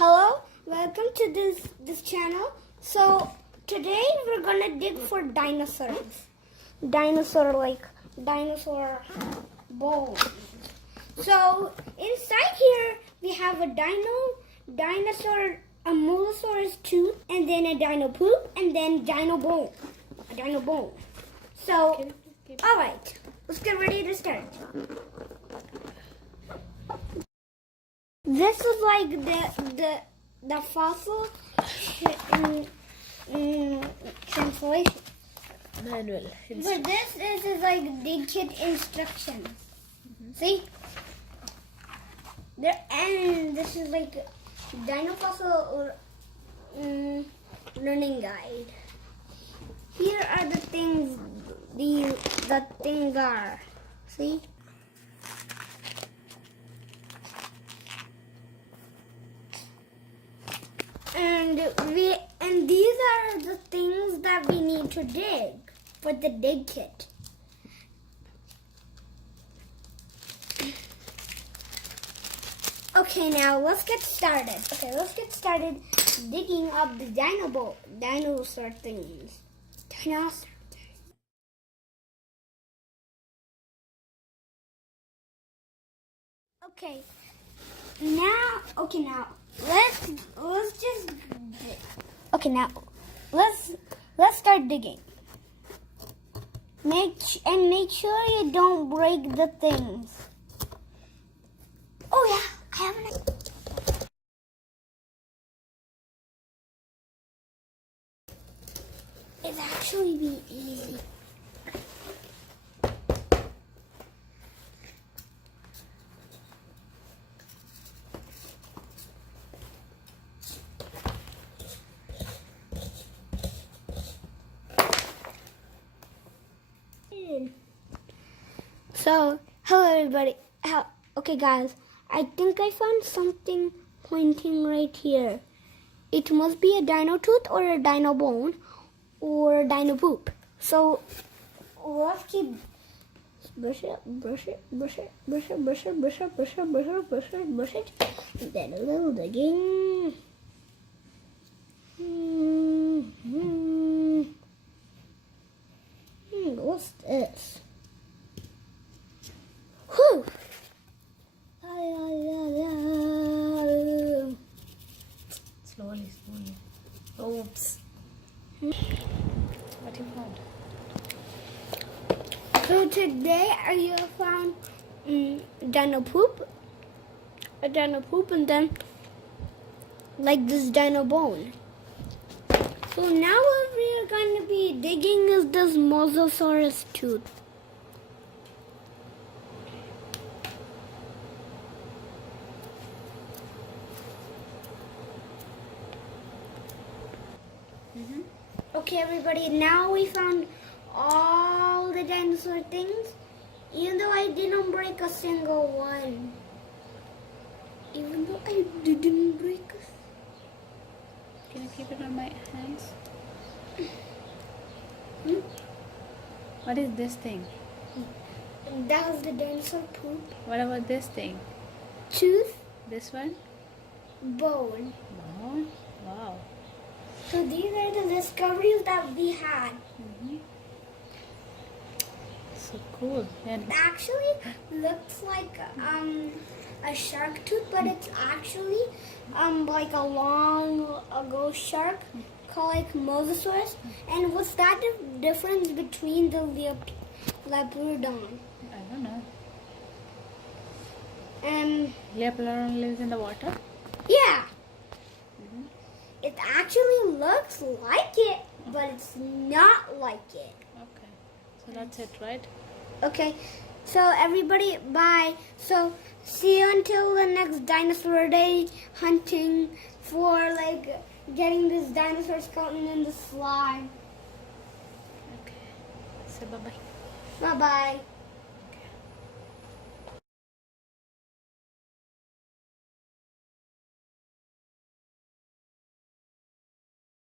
Hello, welcome to this channel. So today we're gonna dig for dinosaurs. Dinosaur bones. So inside here we have a dinosaur, a mollusaurus tooth, and then a dino poop, and then dino bone. A dino bone. So alright, let's get ready to start. This is like the fossil translation. Manual. But this is like dig kit instructions. See? There, and this is like Dino Fossil learning guide. Here are the things the things are. See? And these are the things that we need to dig for the dig kit. Okay, now let's get started. Okay, let's get started digging up the dinosaur things. Dinosaur. Okay. Now let's start digging. Make sure you don't break the things. Oh yeah, I have an idea. It's actually be easy. So, hello everybody. Okay guys, I think I found something pointing right here. It must be a dino tooth or a dino bone or a dino poop. So, let's keep brush it, and then a little digging. What's this? Whew. Slowly. Oops. What you found? So today I found dino poop, a dino poop, and then like this dino bone. So now what we are going to be digging is this mosasaurus tooth. Okay, everybody, now we found all the dinosaur things, even though I didn't break a single one. Even though I didn't break a... Can you keep it on my hands? What is this thing? That was the dinosaur poop. What about this thing? Tooth, This one? bone. Oh, wow. So these are the discoveries that we had. So cool. And It actually looks like a shark tooth, but it's actually like a long ago shark called like Mosasaurus. And what's that difference between the Leopardon? I don't know. Leopardon lives in the water? Yeah. It actually looks like it, but it's not like it. Okay. So that's it, right? Okay. So everybody, bye. So see you until the next dinosaur day hunting for like getting this dinosaur skeleton in the slime. Okay. So bye-bye. Bye-bye.